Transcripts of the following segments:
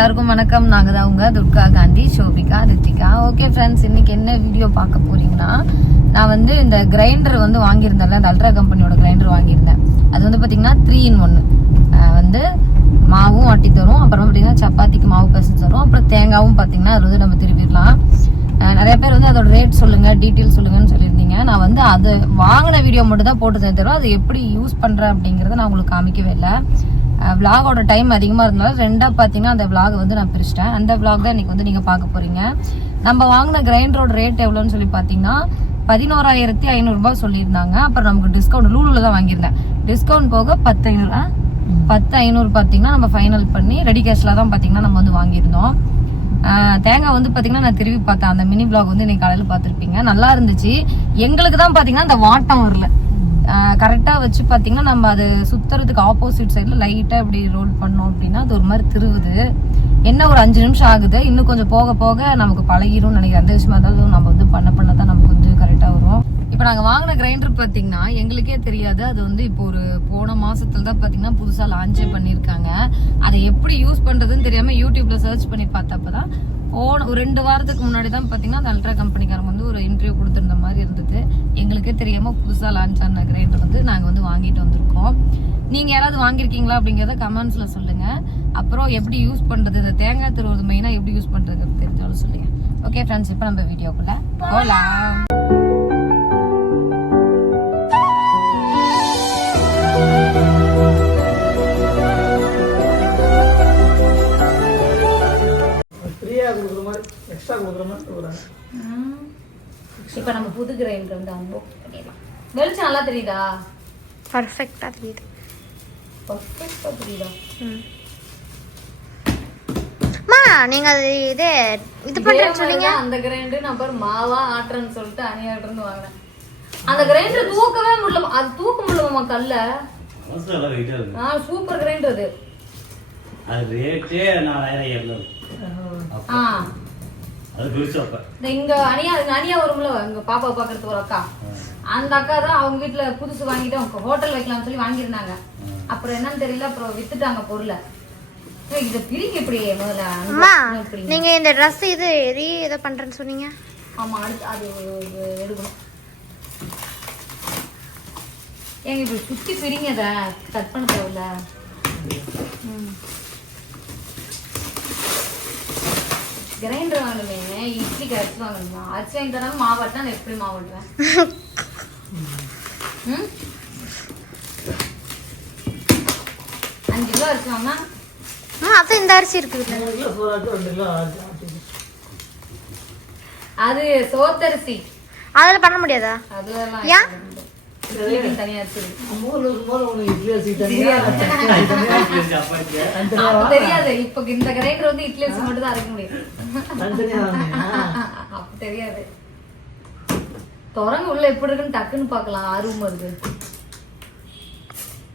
எல்லாருக்கும் வணக்கம். நாங்கள் தான் உங்க துர்கா காந்தி ஷோபிகா ரித்திகா. ஓகே ஃப்ரெண்ட்ஸ் இன்னைக்கு என்ன வீடியோ பார்க்க போறீங்கன்னா நான் வந்து இந்த கிரைண்டர் வந்து வாங்கியிருந்தேன்ல இந்த அல்ட்ரா கம்பெனியோட கிரைண்டர் வாங்கியிருந்தேன். அது வந்து பார்த்தீங்கன்னா த்ரீ இன் ஒன்று வந்து மாவும் ஆட்டி தரும் அப்புறம் பார்த்தீங்கன்னா சப்பாத்திக்கு மாவு பிசைஞ்சு தரும் அப்புறம் தேங்காவும் பார்த்தீங்கன்னா அது வந்து நம்ம திருப்பிடலாம் நிறைய பேர் வந்து அதோட ரேட் சொல்லுங்க டீட்டெயில் சொல்லுங்கன்னு சொல்லியிருந்தீங்க. நான் வந்து அது வாங்கின வீடியோ மட்டும் தான் போட்டு தருவேன் அது எப்படி யூஸ் பண்ணுறேன் அப்படிங்கிறத நான் உங்களுக்கு காமிக்கவே இல்லை. விலாகோட டைம் அதிகமாக இருந்தாலும் ரெண்டாக பார்த்தீங்கன்னா அந்த விலாக் வந்து நான் பிரிச்சிட்டேன். அந்த விலாக் தான் இன்னைக்கு வந்து நீங்கள் பார்க்க போகிறீங்க நம்ம வாங்கின கிரைண்டரோட ரேட் எவ்வளோன்னு சொல்லி பார்த்தீங்கன்னா பதினோராயிரத்தி ஐநூறுரூபா சொல்லியிருந்தாங்க. அப்புறம் நமக்கு டிஸ்கவுண்ட் லூலில் தான் வாங்கியிருந்தேன். டிஸ்கவுண்ட் போக பத்து ஐநூறு பத்து ஐநூறு பார்த்தீங்கன்னா நம்ம ஃபைனல் பண்ணி ரெடி கேஷ்ல தான் பார்த்தீங்கன்னா நம்ம வந்து வாங்கியிருந்தோம். தேங்காய் வந்து பார்த்தீங்கன்னா நான் திரும்பி பார்த்தேன். அந்த மினி பிளாக் வந்து இன்னைக்கு காலையில் பார்த்துருப்பீங்க. நல்லா இருந்துச்சு. எங்களுக்கு தான் பார்த்தீங்கன்னா அந்த வாட்டம் வரல. கரெக்டாக வச்சு பார்த்தீங்கன்னா நம்ம அது சுத்துறதுக்கு ஆப்போசிட் சைடில் லைட்டாக இப்படி ரோல் பண்ணோம் அப்படின்னா அது ஒரு மாதிரி திருவுது. என்ன ஒரு அஞ்சு நிமிஷம் ஆகுது இன்னும் கொஞ்சம் போக போக நமக்கு பழகிரும் நினைக்கிறேன். அந்த விஷயமா இருந்தாலும் நம்ம வந்து பண்ண பண்ண தான் நமக்கு வந்து கரெக்டாக வரும் இப்போ நாங்கள் வாங்கின கிரைண்டர் பார்த்தீங்கன்னா எங்களுக்கே தெரியாது. அது வந்து இப்போ ஒரு போன மாசத்துல தான் பார்த்தீங்கன்னா புதுசாக லான்ச்சே பண்ணியிருக்காங்க. அதை எப்படி யூஸ் பண்ணுறதுன்னு தெரியாமல் யூடியூப்ல சர்ச் பண்ணி பார்த்தப்பதான் ஓன ஒரு ரெண்டு வாரத்துக்கு முன்னாடி தான் பார்த்தீங்கன்னா அந்த அல்ட்ரா கம்பெனிக்காரங்க வந்து ஒரு இன்டர்வியூ கொடுத்துருந்த மாதிரி இருந்தது. எங்களுக்கே தெரியாம புதுசாக லான்ச் ஆன கிரைண்டர் வந்து நாங்கள் வந்து வாங்கிட்டு வந்திருக்கோம். நீங்கள் யாராவது வாங்கியிருக்கீங்களா அப்படிங்கிறத கமெண்ட்ஸில் சொல்லுங்கள் அப்புறம் எப்படி யூஸ் பண்ணுறது இந்த தேங்காய் திருவது மெயினாக எப்படி யூஸ் பண்ணுறது தெரிஞ்சாலும் சொல்லுங்கள் ஓகே ஃப்ரெண்ட்ஸ் இப்போ நம்ம வீடியோக்குள்ளே போகலாம் இப்போ நம்ம புது கிரைண்டர் வந்து அன்பாக்ஸ் பண்ணிடலாம். வெளிச்சம் நல்லா தெரியுதா? பர்ஃபெக்டாக தெரியுது. பர்ஃபெக்டா தெரியுதா? அம்மா நீங்க அது இது இது பண்றேன்னு சொன்னீங்க. அந்த கிரைண்டர் நான் பாரு மாவா ஆட்டுறேன்னு சொல்லிட்டு அணியாட்டுன்னு வாங்கினேன். அந்த கிரைண்டர் தூக்கவே முடியல அது தூக்க முடியலமா கல்ல. ஆ சூப்பர் கிரைண்டர் அது. அது ரேட்டே நாலாயிரம் ஏழ்நூறு ஆ. இங்க இங்க அணியா வரும்ல இங்க பாப்பா பாக்குறதுக்கு ஒரு அக்கா. அந்த அக்கா தான் அவங்க வீட்டுல புதுசு வாங்கிட்டு அவங்க ஹோட்டல் வைக்கலாம்னு சொல்லி வாங்கியிருந்தாங்க. அப்புறம் என்னன்னு தெரியல அப்புறம் வித்துட்டாங்க பொருளை. இத பிரிக்க எப்படி முதல்ல. நீங்க இந்த ட்ரெஸ் இது எரி ஏதோ பண்றேன்னு சொன்னீங்க. ஆமா அடுத்து அது எடுக்கணும். ஏங்க இப்படி சுத்தி பிரிங்க அத கட் பண்ண தேவையில்ல. கிரைண்டர் வாங்கணுமே இட்லிக்கு அரிசி வாங்கணுமா? அரிசி வாங்கி தராம மாவாட்டா நான் எப்படி மாவாட்டுவேன் ம்? அஞ்சு கிலோ அரிசி வாங்கினா? அப்ப இந்த அரிசி இருக்குது. அது சோத்தரிசி. அதில் பண்ண முடியாதா? அதெல்லாம் ஏன்? தனியா அரிசி இருக்கு. நம்ம ஊர்ல இருக்கும்போது உனக்கு இட்லி அரிசி தனியா சப்பாத்தி தனித்தனியா அப்ப தெரியாது. இப்ப இந்த கிரைண்டர் வந்து இட்லி அரிசி மட்டும் தான் அரைக்க முடியும்? அப்ப தெரியாது. திறங்க உள்ள எப்படி இருக்குன்னு டக்குன்னு பார்க்கலாம். ஆர்வம் வருது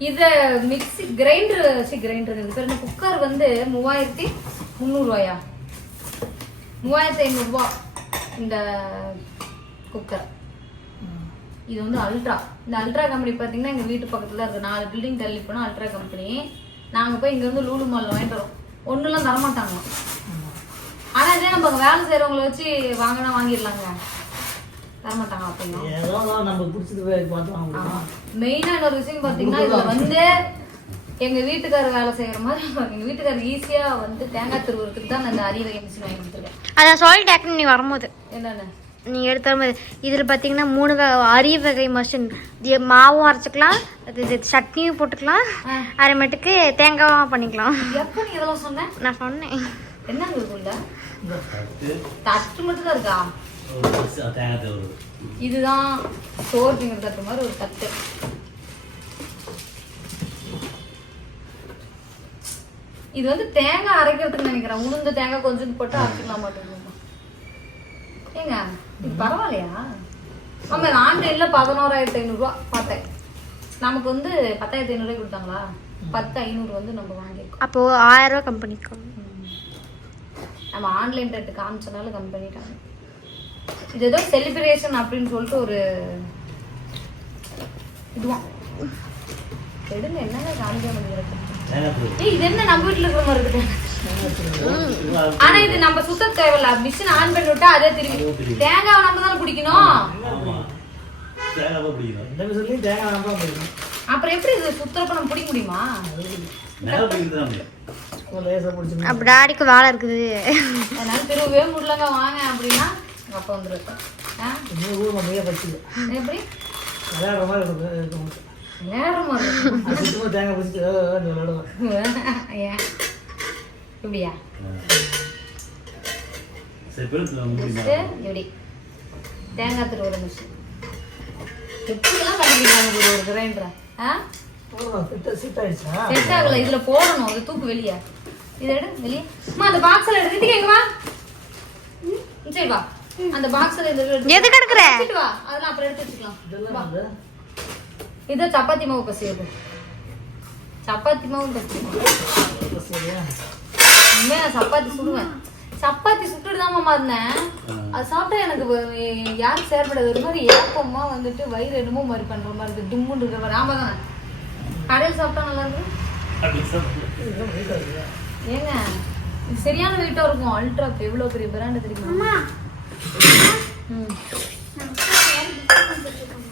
இத மிக்ஸி கிரைண்டர் வச்சு கிரைண்டர் இது பேர் குக்கர் வந்து மூவாயிரத்தி முந்நூறு ரூபாயா மூவாயிரத்தி ஐநூறு ரூபா இந்த குக்கர் இது வந்து அல்ட்ரா இந்த அல்ட்ரா கம்பெனி பார்த்தீங்கன்னா எங்கள் வீட்டு பக்கத்தில் இருக்கு நாலு பில்டிங் தள்ளி போனால் அல்ட்ரா கம்பெனி நாங்கள் போய் இங்கேருந்து லூலு மாலில் வாங்கிட்டு வரோம். ஒன்றுலாம் தரமாட்டாங்க. ஆனால் இதே நம்ம அங்க வேலை செய்கிறவங்கள வச்சு வாங்கினா வாங்கிடலாங்க. தரமாட்டாங்க அப்படின்னா. ஏதோ தான் நம்ம பிடிச்சது போய் பார்த்து வாங்க முடியும். ஆமா. மெயினா இன்னொரு விஷயம் பாத்தீங்கன்னா இதுல வந்து எங்க வீட்டுக்காரர் வேலை செய்யற மாதிரி எங்க வீட்டுக்காரர் ஈஸியா வந்து தேங்காய் திருவுறதுக்கு தான் நான் இந்த அரிய வகை மிஷின் வாங்கி கொடுத்துருக்கேன். சொல்லிட்டேன் நீ வரும்போது. என்னென்ன? நீங்க எடுத்து இதில் பார்த்தீங்கன்னா மூணு வகை அரிய வகை மஷின் மாவும் அரைச்சிக்கலாம் இது இது சட்னியும் போட்டுக்கலாம். அரைமேட்டுக்கு தேங்காயும் பண்ணிக்கலாம். எப்ப நீ இதெல்லாம் சொன்ன? நான் சொன்னேன். என்ன தட்டு. மட்டும் தான் இருக்கா? இதுதான் சோறு திங்கிற தட்டு மாதிரி ஒரு தட்டு. இது வந்து தேங்காய் அரைக்கிறதுக்கு நினைக்கிறேன். உளுந்த தேங்காய் கொஞ்சம் போட்டு அரைச்சிக்கலாம் மாட்டேங்குது ஏங்க? பரவாயில்லையா? ஆமா இது ஆன்லைன்ல பதினோராயிரத்தி ஐநூறுரூவா பார்த்தேன். நமக்கு வந்து பத்தாயிரத்தி ஐநூறுரூவா கொடுத்தாங்களா? பத்து ஐநூறு வந்து நம்ம வாங்கியிருக்கோம். அப்போ ஆயிரம் ரூபா கம்பெனிக்கு நம்ம ஆன்லைன் ரேட்டு காமிச்சனால கம்மி பண்ணிட்டாங்க. இது ஏதோ செலிப்ரேஷன் அப்படின்னு சொல்லிட்டு ஒரு இதுவான் எடுங்க என்னங்க காமிக்க முடியாது இது என்ன நம்ம வீட்டுல இருக்கிற மாதிரி இருக்கு? ஆனா இது நம்ம சுத்த தேவையில்ல. மிஷின் ஆன் பண்ணி விட்டா அதே திரும்பி தேங்காவை நம்ம தானே போயிடும் அப்புறம் எப்படி இது சுத்துறப்ப நம்ம பிடிக்க முடியுமா? மேலே பிடிக்கிறது தான் முடியும். ஒரு லேசாக பிடிச்சிருந்தேன் அப்ப டாடிக்கு வேலை இருக்குது. அதனால திரும்பவே முடியலங்க வாங்க அப்படின்னா அப்பா வந்துருக்கு ஆ? இன்னும் ஊர் மம்மியே படிச்சுது எப்படி? விளையாடுற மாதிரி இருக்கும். அது சுத்தமாக தேங்காய் பிடிச்சிட்டு விளையாடுவேன் ஏன்? இப்படியா இப்படி தேங்காய் திருவுற மிஷின் எப்படிலாம் கண்டுபிடிக்கிறாங்க ஒரு ஒரு கிரைண்டரை ஆ சீட் ஆகல இதுல போடணும் அது தூக்கு வெளிய இத எடு வெளிய அம்மா அந்த பாக்ஸ்ல எடுத்துட்டு எங்க வா ம், சரி வா அந்த பாக்ஸ்ல இந்த எடுத்து எதுக்கு எடுக்கிற எடுத்துட்டு வா அதெல்லாம் அப்புறம் எடுத்து வச்சுக்கலாம் இது சப்பாத்தி மாவு பசியது சப்பாத்தி மாவு சரியா உண்மையா நான் சப்பாத்தி சுடுவேன். சப்பாத்தி சுட்டுட்டு தான் மாமா இருந்தேன் அது சாப்பிட்டா எனக்கு யாரும் செயல்படாது. ஒரு மாதிரி ஏப்பமா வந்துட்டு வயிறு என்னமோ மாதிரி பண்ற மாதிரி இருக்கு. தும்முன்னு இருக்கிற மாதிரி. ஆமா தானே? கடையில் சாப்பிட்டா நல்லா இருக்கு ஏங்க சரியான வெயிட்டா இருக்கும். அல்ட்ரா எவ்வளவு பெரிய பிராண்ட் தெரியுமா.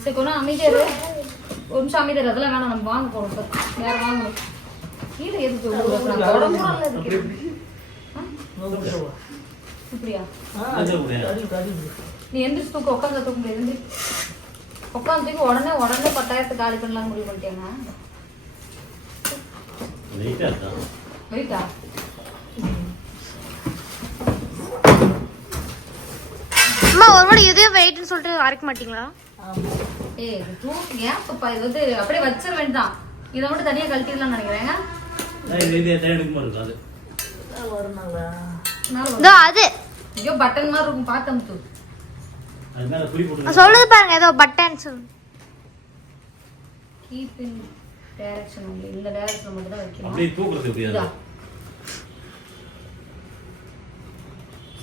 சரி கொஞ்சம் அமைதியா இரு. ஒரு நிமிஷம் அமைதியா இரு. அதெல்லாம் வேணாம். நம்ம வாங்க போறோம். வேற வாங்கணும். கீழே எதுக்கு இப்படியா நீ எந்திரிச்சு தூக்க உட்காந்து தூக்க முடியாது எந்திரி. உட்காந்து தூக்கி உடனே உடனே பத்தாயிரத்தை காலி பண்ணலாம் முடிவு பண்ணிட்டேங்க வெயிட்டா அம்மா ஒரு வாட்டி எதையும் வெயிட்னு சொல்லிட்டு அரைக்க மாட்டீங்களா? ஏய் இது தூக்கு ஏப்பப்பா இது வந்து அப்படியே வச்சிட வேண்டாம் இதை மட்டும் தனியா கழட்டிடலாம்னு நினைக்கிறேங்க. நான் இது இருக்கும் அது. அது. ஐயோ பட்டன் மாதிரி இருக்கும் பார்க்க முத்து அது மேலே குறி போட்டு நான் சொல்லுது பாருங்க ஏதோ பட்டன் சொல்லு கீப் இன் டைரக்ஷன். இந்த டைரக்ஷன் மட்டும் தான் வைக்கணும். அப்படியே தூக்குறது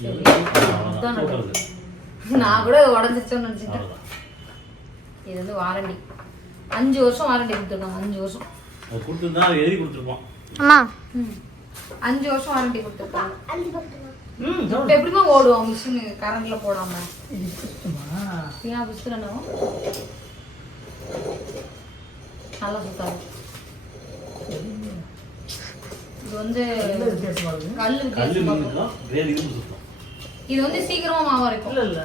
நான் கூட உடஞ்சிச்சோன்னு நினைச்சிட்டேன். இது வந்து வாரண்டி அஞ்சு வருஷம் வாரண்டி கொடுத்துருக்காங்க அஞ்சு வருஷம். கொடுத்துருந்தா எழுதி அம்மா ம். அஞ்சு வருஷம் வாரண்டி கொடுத்துருக்காங்க ம் இப்ப எப்படிமா ஓடுவோம் மிஷின் கரண்ட்ல போடாம இது சுத்தமா ஏன் புஸ்தகம் நல்லா சுத்தாது இது வந்து என்ன வித்தியாசமா இருக்கு கல் கல் வித்தியாசமா இருக்கும். மீனுக்கும் வேறு இதுக்கும் சுத்தம் இது வந்து சீக்கிரமா மாவா இருக்கும் இல்ல இல்ல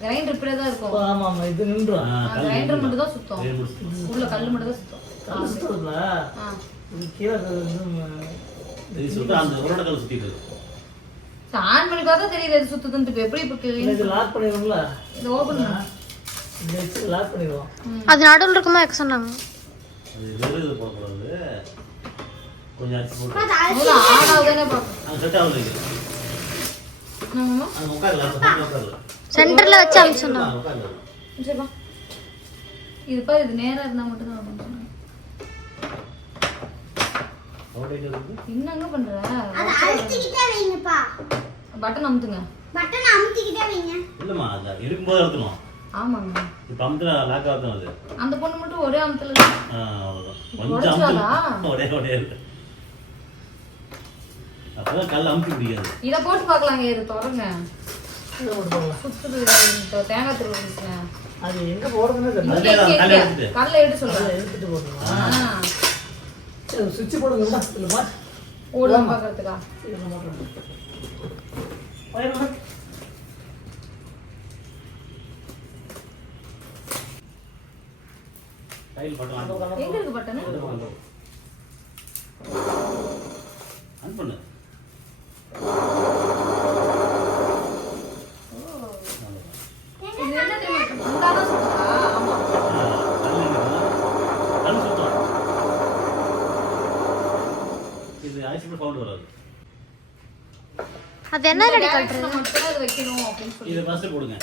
கிரைண்டர் இப்படியே தான் இருக்கும். ஆமா ஆமா இது கல் கிரைண்டர் மட்டும் தான் சுத்தம். உள்ள கல் மட்டும் தான் சுத்தம் கல் சுத்ததுல ஆ. இது கீழே இது சுத்தம் அந்த உருளை கல் சுத்திட்டு இருக்கு. ஆன் பண்ணி தெரியுது எது சுத்துதுன்ட்டு. இப்ப எப்படி இப்ப இது லாக் பண்ணிடுவோம்ல? இது ஓபன் வச்சு லாக் பண்ணிடுவோம். அது நடுவில் இருக்குமா வைக்க சொன்னாங்க? அது வெறும் இது போடக்கூடாது. கொஞ்சம் அரிசி போட்டு. ஆன் ஆகுதானே பார்க்கணும் அங்கே செட் ஆகுது. இது. அங்கே உட்காரலாம் உட்காரலாம் சென்டர்ல வச்சு சரிப்பா இது பாரு இது நேரா இருந்தா மட்டும் தான் என்னங்க பண்ற? அதை அழுத்திக்கிட்டே வைங்கப்பா. பட்டன் அமுத்துங்க. பட்டனை அமுத்திக்கிட்டே வைங்க. இல்லைம்மா அதை எடுக்கும்போது அழுத்தணும். ஆமாங்க. இப்போ அமுத்துல லாக் ஆகணும் அது. அந்த பொண்ணு மட்டும் ஒரே அமுத்துல ஆ அவ்வளோதான் கொஞ்சம் உடைச்சிடாதா? அமுத்து ஒரே ஒரே இருக்கு அப்பதான் கல் அமுத்தி பிடிக்காது இத போட்டு பார்க்கலாங்க இது தொடருங்க இதை சுத்துது தேங்காய் திருவிழா அது எங்க போடுறதுன்னு தெரியல. கல்லை எடுத்து சொல்றேன். எடுத்துட்டு போட்டுருவா சுவிட்ச் போடுங்க விடா இல்லை மாட்டு ஓடுலாம் எங்க இருக்கு பட்டனு? ஆன் பண்ணு. இது ஐஸ் பவுண்ட் வராது. அது என்ன ரெடி கட்டுறது மட்டும் இது வைக்கணும் அப்படின்னு சொல்லி. இதை ஃபஸ்ட்டு போடுங்க.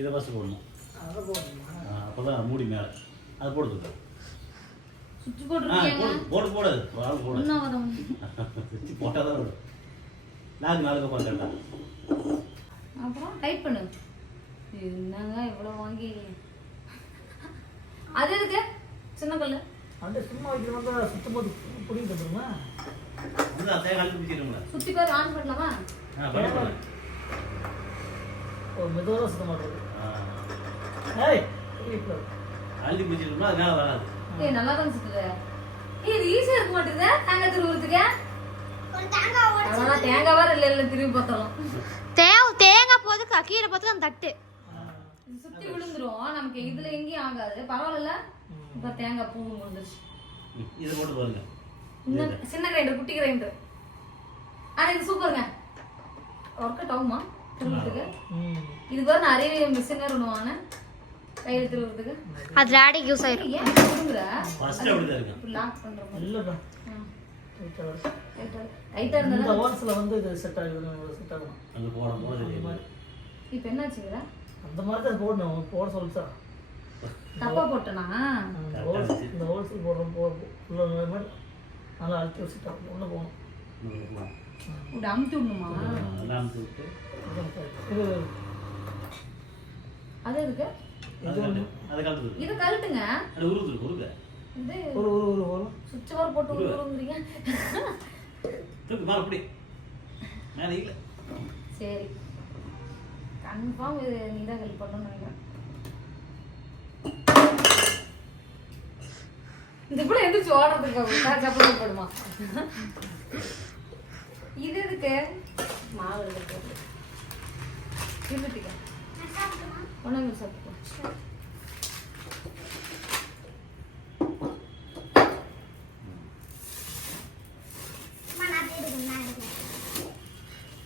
இதை ஃபஸ்ட்டு போடணும். அதை போடணுமா? அப்போ தான் மூடி மேலே. அது போடுது ஆ போட்டுருக்கீங்க போடு போடு ஆள் போடு. இன்னும் வரும்? போட்டால் தான் வரும். நாக்கு நாளுக்கு பார்க்கண்டா அப்புறம் டைப் பண்ணு. என்னங்க இவ்வளவு வாங்கி? அது எதுக்கு? சின்ன கல்லு. அப்படியே சும்மா வைக்கிறவங்க சுத்தம் போது பிடிக்க தெரியுமா வந்து தேங்காய் அழுத்தி பிடிச்சிருங்களா சுத்தி பேர் ஆன் பண்ணலாமா? ஆ பண்ண போகிறேன் ஒரு மெதுவாக சுத்த மாட்டேங்குது ஆ. ஏய் வராது. நல்லா தான் சுத்துது. இது ஈஸியா இருக்க மாட்டேங்குது தேங்காய் திருவுறதுக்கு தேங்காய் இல்ல இல்ல திரும்பி பார்த்தலாம். தேவை தேங்காய் போதுக்கு கீழே பார்த்து அந்த தட்டு. சுத்தி விழுந்துரும் நமக்கு இதுல எங்கேயும் ஆகாது. பரவாயில்ல. இப்ப தேங்காய் பூ விழுந்துருச்சு இதை போட்டு பாருங்க. சின்ன கிரைண்டர் குட்டி கிரைண்டர் ஆனா இது சூப்பருங்க. ஒர்க் அவுட் ஆகுமா இது பாரு நிறைய மிஷின் ஒன்று வாங்கினேன். கையில திருவுறதுக்கு அது டேடிக்கு யூஸ் ஆயிரும். ஏன் திருவுற ஃபர்ஸ்ட் அப்படிதான் இருக்கும் லாக் பண்ற மாதிரி. இல்லைப்பா. ம். டைட்டா இந்த ஹோல்ஸில் வந்து இது செட் ஆகுது செட் ஆகும்? போட தெரியும் இப்ப என்ன ஆச்சுங்களா அந்த மாதிரி தான் போடணும். போட சொல்லிச்சா? தப்பா போட்டனா? இந்த ஹோல்ஸ் இந்த போ உள்ள மாதிரி. நல்லா அழுத்தி வச்சுட்டா ஒன்று போகணும். இப்படி அமுத்தி விடணுமா? எல்லாம் விட்டு. இது அது எதுக்கு? இதை கழட்டுங்க. ஒரு ஒரு ஒரு ஒரு. சுவிட்ச் வர போட்டு விடுறோங்கிறீங்க தூக்கு மேலே அப்படி மேலே இல்லை சரி. கன்ஃபார்ம் இது நீ தான் ஹெல்ப் பண்ணணும்னு நினைக்கிறேன். இந்த கூட எந்திரிச்சு ஓடுறதுக்கு சப்பல் போடுமா? இது எதுக்கு? மாவு இருக்கு. இருந்துட்டுக்க ஒன்றும் எடுக்கிறேன்.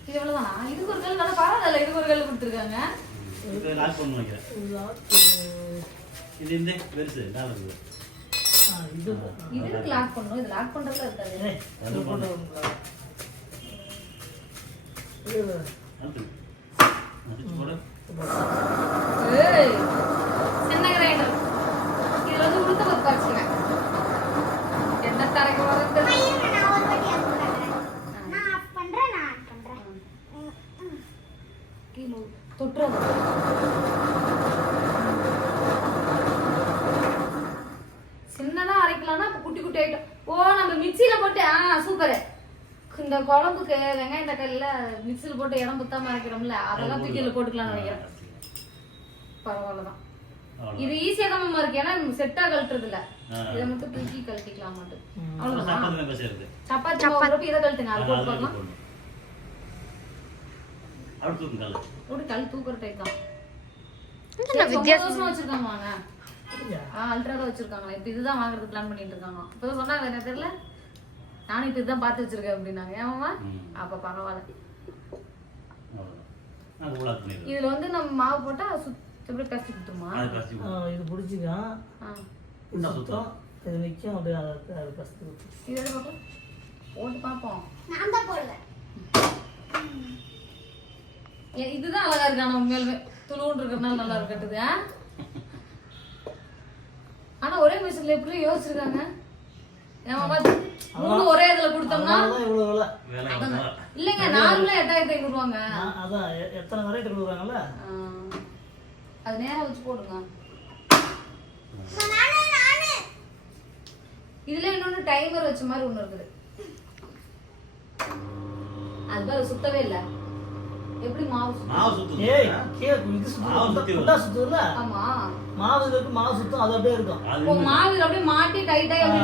இது எவ்வளோதானா இதுக்கு ஒரு கல் நல்லா பரவாயில்ல. இதுக்கு ஒரு கல் கொடுத்துருக்காங்க. இது லாக் பண்ணு வைக்கிறேன். இது இந்த பெருசு மேலே இருக்குது இது இது லாக் பண்ணணும். இது லாக் பண்றதுல இருக்காது. ஏய், இது போட்டு? இது சின்ன கிரைண்டர் இதுல வந்து உளுத்த பருப்பு அரைச்சிங்க என்ன தரைக்கு வரது அம்மா, இருங்க, நான் ஒரு வாட்டி ஆஃப் பண்றேன். நான் ஆஃப் பண்றேன், நான் ஆஃப் பண்றேன். ம், ம். கீழே தொட்டுறது சின்னதா அரைக்கலாம்னா அப்ப குட்டி குட்டி ஐட்டம் ஓ நம்ம மிக்சியில போட்டு ஆ சூப்பர் இந்த குழம்புக்கு தக்காளில மிக்சியில போட்டு இடம் புத்தாம அரைக்கிறோம்ல அதெல்லாம் தூக்கி இதுல போட்டுக்கலாம்னு நினைக்கிறேன். பரவாயில்லதான். இது ஈஸியா தான் மாமா இருக்கு. ஏன்னா செட்டா கழட்டுறது இல்ல. இதை மட்டும் தூக்கி கழட்டிக்கலாம் மட்டும். அவ்வளவுதான். சப்பாத்தி சப்பாத்தி இதை கழட்டுங்க அது போட்டு பார்க்கலாம். கால தூக்குற டைப் தான். வித்தியாசம்? வச்சிருக்காங்க வாங்க. அப்படியா? அல்ட்ரா தான் வச்சிருக்காங்க இப்ப இதுதான் வாங்குறது பிளான் பண்ணிட்டு இருக்காங்க. இப்போ சொன்னாங்க என்ன தெரியல? நானும் இப்ப இதுதான் பார்த்து வச்சிருக்கேன் அப்படின்னாங்க. ஏமாமா. அப்ப பரவாயில்ல. இதுல வந்து நம்ம மாவு போட்டா சுத்தி அப்படியே பேசி கொடுத்துருமா? இது. இது சுத்தம். இது நிற்கும் அப்படியே அதை அது கஷ்டம் இது எது பார்ப்போம் போட்டு பார்ப்போம். நான் தான் போடுவேன். ஏ, இதுதான் அழகா இருக்கான உண்மையாலுமே துளுவுன்னு இருக்கிறதுனால நல்லா இருக்கட்டுது? ஆனா ஒரே மிஷின்ல எப்படி யோசிச்சிருக்காங்க? ஒரே இதுல கொடுத்தோம்னா? இல்லைங்க நார்மலா எட்டாயிரத்தி ஐநூறு ரூபாங்க நான் அதான் எத்தனை வெரைட்டி கொடுக்குறாங்கல்ல. அது நேரா வச்சு போடுங்க. நானு, நானு. இதுல இன்னொன்னு டைமர் வச்ச மாதிரி ஒண்ணு இருக்குது. அது பாரு சுத்தவே இல்ல. எப்படி மாவு சுத்தும்? மாவு ஏய் இது மாவு சுத்தம் சுத்தி குண்டா சுத்துதுல்ல? ஆமா. மாவு இருக்கு மாவு சுத்தம். அது அப்படியே இருக்கும். மாவு அப்படியே மாட்டி டைட்டா எப்படி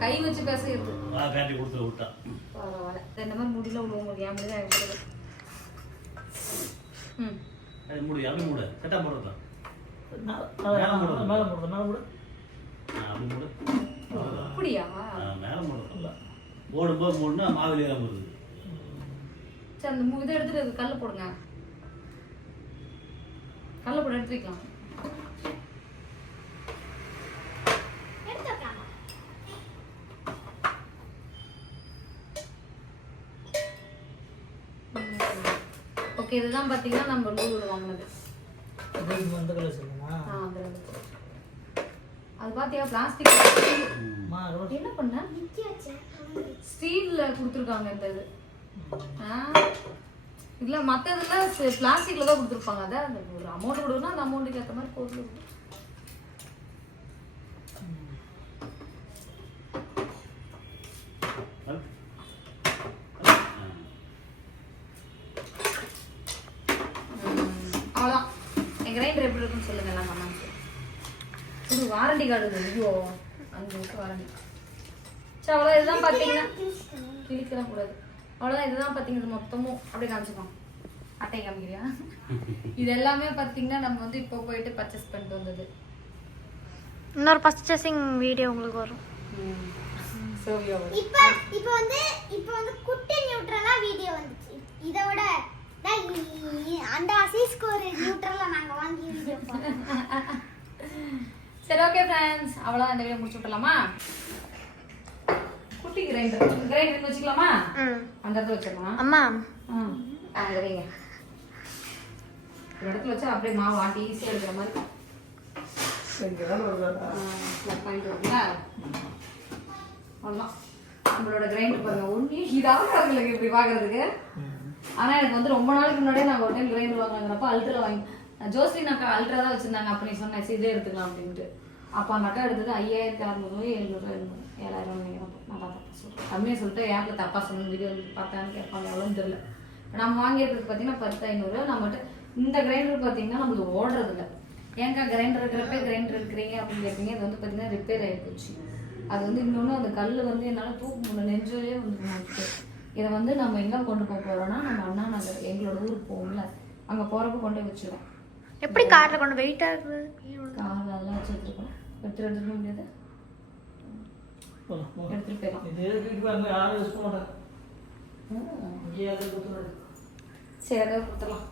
கை வச்சு பேசுறது ஆ பேட்டி கொடுத்துட்டு விட்டா. பரவாயில்ல. இந்த மாதிரி முடியல உள்ளவங்களுக்கு என் முடியல என் முடியல ம். அது மூடு அப்படி மூடு. செட்டா போடுறதா மேல மேல போடுறது மேல மூடு. அப்படியா? ஆ, மேல மூடுறதா போடும்போது மூடுனா மாவு ஏறாம இருக்குது சரி அந்த இதை எடுத்துட்டு கல்ல போடுங்க. கல்ல போட்டு எடுத்து வைக்கலாம் எடுத்து வைக்கலாமா? ஓகே இதுதான் பாத்தீங்கன்னா நம்ம லூல் வாங்கினது அது. அது பாத்தியா பிளாஸ்டிக் என்ன பண்ண. ஸ்டீல்ல கொடுத்துருக்காங்க இந்த இது? இல்ல மத்த இதெல்லாம் பிளாஸ்டிக்ல தான் கொடுத்துருப்பாங்க அதான் அந்த ஒரு அமௌண்ட் கொடுக்கணும் அந்த அமௌண்ட்டுக்கு ஏற்ற மாதிரி பொருள் கொடுக்கணும். சொல்லுங்க எல்லாம் கமெண்ட்ஸ் கார்டு ஐயோ அஞ்சு வருஷம் வாரண்டி சரி அவ்வளோ இதுதான் பார்த்தீங்கன்னா கிழிக்கலாம் கூடாது. அவ்வளோதான் இதுதான் பார்த்தீங்கன்னா மொத்தமும் அப்படியே காமிச்சுக்கோம். அட்டை காமிக்கிறியா? இது எல்லாமே பார்த்தீங்கன்னா நம்ம வந்து இப்போ போயிட்டு பர்ச்சேஸ் பண்ணிட்டு வந்தது. இன்னொரு பர்ச்சேசிங் வீடியோ உங்களுக்கு வரும். இப்ப இப்ப வந்து இப்ப வந்து குட்டி நியூட்ரலா வீடியோ வந்துச்சு. இதோட அந்த அசீஸ்க்கு ஒரு நியூட்ரலா நாங்க வாங்கி வீடியோ சரி ஓகே ஃப்ரெண்ட்ஸ் அவ்வளோதான் இந்த வீடியோ முடிச்சு விட்டலாமா குட்டி கிரைண்டர் கிரைண்டர் வச்சுக்கலாமா? ம். அந்த இடத்துல வச்சிடலாம்? அம்மா. அங்க வைங்க. ஒரு இடத்துல வச்சா அப்படியே மாவு ஆட்டி ஈஸியாக எடுக்கிற மாதிரி. அவ்வளோதான் நம்மளோட கிரைண்டர் பாருங்க ஒன்றே இதாக இருக்குல்ல இப்படி பார்க்கறதுக்கு ஆனால் எனக்கு வந்து ரொம்ப நாளுக்கு முன்னாடியே நான் ஒரு டைம் கிரைண்டர் வாங்கினப்ப அல்ட்ரா வாங்கி ஜோஸ்லின் அக்கா அல்ட்ரா தான் வச்சிருந்தாங்க. அப்ப நீ சொன்னேன் இதே எடுத்துக்கலாம் அப்படின்ட்டு. அப்போ அந்த அக்கா எடுத்தது ஐயாயிரத்தி அறநூறு எழுநூறு எழுநூறு ஏழாயிரம் நான் பார்த்தேன் சொல்கிறேன் கம்மியாக சொல்லிட்டு ஆப்பில் தப்பாக சொன்ன வீடியோ பார்த்தான்னு கேட்பாங்க. எவ்வளோன்னு தெரியல. நம்ம வாங்கியிருக்கிறது பார்த்தீங்கன்னா பத்து ஐநூறு நம்மகிட்ட இந்த கிரைண்டர் பார்த்தீங்கன்னா நம்மளுக்கு ஓடுறது இல்லை. ஏங்கா கிரைண்டர் இருக்கிறப்ப கிரைண்டர் இருக்கிறீங்க அப்படின்னு கேட்பீங்க இது வந்து பார்த்தீங்கன்னா ரிப்பேர் ஆகிப்போச்சு அது வந்து இன்னொன்று அந்த கல் வந்து என்னால் தூக்க முடியல நெஞ்சோலே வந்து இதை வந்து நம்ம எங்கே கொண்டு போக போகிறோம்னா நம்ம அண்ணா நகர் எங்களோட ஊருக்கு போவோம்ல. அங்கே போகிறப்ப கொண்டு போய் எப்படி காரில் கொண்டு வெயிட்டா இருக்குது கார் அதெல்லாம் வச்சு எடுத்துருக்கோம் எடுத்துட்டு எடுத்துக்க முடியாது. எடுத்துகிட்டு போயிடலாம். சரி அதை கொடுத்துடலாம்.